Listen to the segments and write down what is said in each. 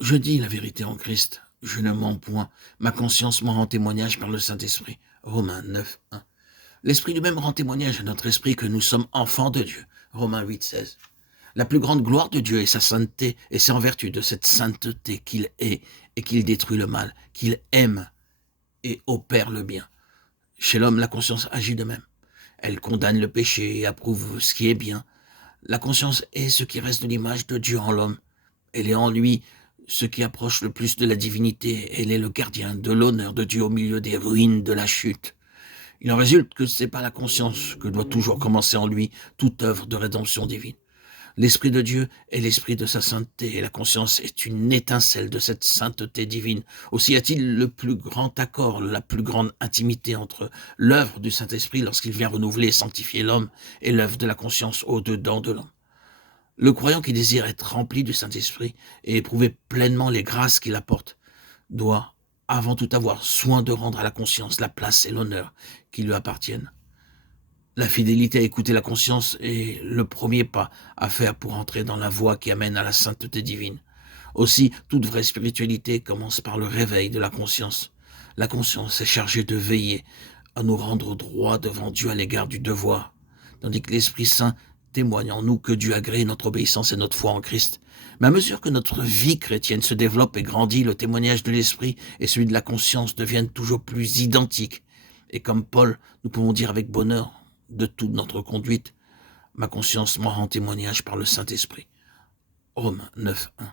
Je dis la vérité en Christ, je ne mens point. Ma conscience m'en rend témoignage par le Saint-Esprit. Romains 9, 1. L'Esprit lui-même rend témoignage à notre esprit que nous sommes enfants de Dieu. Romains 8, 16. La plus grande gloire de Dieu est sa sainteté, et c'est en vertu de cette sainteté qu'il est et qu'il détruit le mal, qu'il aime et opère le bien. Chez l'homme, la conscience agit de même. Elle condamne le péché et approuve ce qui est bien. La conscience est ce qui reste de l'image de Dieu en l'homme. Elle est en lui ce qui approche le plus de la divinité. Elle est le gardien de l'honneur de Dieu au milieu des ruines de la chute. Il en résulte que c'est par la conscience que doit toujours commencer en lui toute œuvre de rédemption divine. L'Esprit de Dieu est l'esprit de sa sainteté, et la conscience est une étincelle de cette sainteté divine. Aussi a-t-il le plus grand accord, la plus grande intimité entre l'œuvre du Saint-Esprit lorsqu'il vient renouveler et sanctifier l'homme et l'œuvre de la conscience au-dedans de l'homme. Le croyant qui désire être rempli du Saint-Esprit et éprouver pleinement les grâces qu'il apporte doit avant tout avoir soin de rendre à la conscience la place et l'honneur qui lui appartiennent. La fidélité à écouter la conscience est le premier pas à faire pour entrer dans la voie qui amène à la sainteté divine. Aussi, toute vraie spiritualité commence par le réveil de la conscience. La conscience est chargée de veiller à nous rendre droit devant Dieu à l'égard du devoir, tandis que l'Esprit Saint témoigne en nous que Dieu agrée notre obéissance et notre foi en Christ. Mais à mesure que notre vie chrétienne se développe et grandit, le témoignage de l'Esprit et celui de la conscience deviennent toujours plus identiques. Et comme Paul, nous pouvons dire avec bonheur de toute notre conduite, ma conscience m'en rend témoignage par le Saint-Esprit. Romains 9, 1.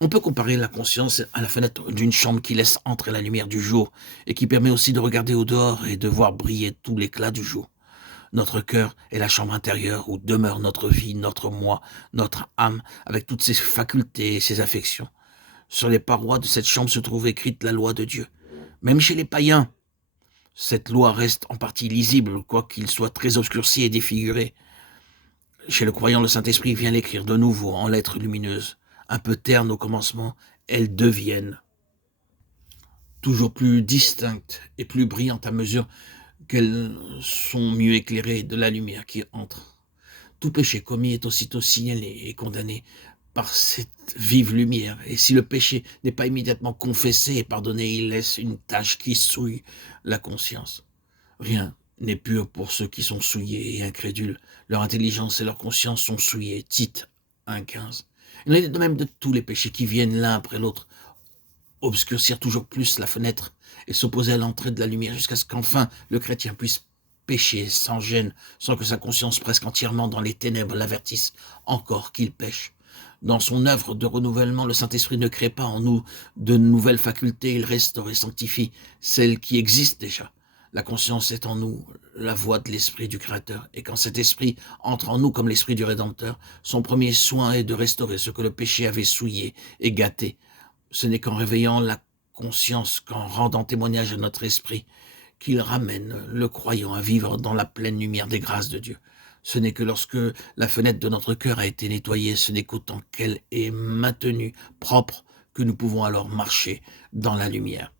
On peut comparer la conscience à la fenêtre d'une chambre qui laisse entrer la lumière du jour et qui permet aussi de regarder au dehors et de voir briller tout l'éclat du jour. Notre cœur est la chambre intérieure où demeure notre vie, notre moi, notre âme, avec toutes ses facultés et ses affections. Sur les parois de cette chambre se trouve écrite la loi de Dieu. Même chez les païens, cette loi reste en partie lisible, quoiqu'il soit très obscurci et défiguré. Chez le croyant, le Saint-Esprit vient l'écrire de nouveau en lettres lumineuses. Un peu ternes au commencement, elles deviennent toujours plus distinctes et plus brillantes à mesure qu'elles sont mieux éclairées de la lumière qui entre. Tout péché commis est aussitôt signalé et condamné par cette vive lumière. Et si le péché n'est pas immédiatement confessé et pardonné, il laisse une tache qui souille la conscience. Rien n'est pur pour ceux qui sont souillés et incrédules. Leur intelligence et leur conscience sont souillées. Tite 1,15. Il en est de même de tous les péchés qui viennent l'un après l'autre obscurcir toujours plus la fenêtre et s'opposer à l'entrée de la lumière jusqu'à ce qu'enfin le chrétien puisse pécher sans gêne, sans que sa conscience presque entièrement dans les ténèbres l'avertisse encore qu'il pêche. Dans son œuvre de renouvellement, le Saint-Esprit ne crée pas en nous de nouvelles facultés, il restaure et sanctifie celles qui existent déjà. La conscience est en nous la voix de l'Esprit du Créateur, et quand cet Esprit entre en nous comme l'Esprit du Rédempteur, son premier soin est de restaurer ce que le péché avait souillé et gâté. Ce n'est qu'en réveillant la conscience, qu'en rendant témoignage à notre esprit, qu'il ramène le croyant à vivre dans la pleine lumière des grâces de Dieu. Ce n'est que lorsque la fenêtre de notre cœur a été nettoyée, ce n'est qu'autant qu'elle est maintenue propre que nous pouvons alors marcher dans la lumière.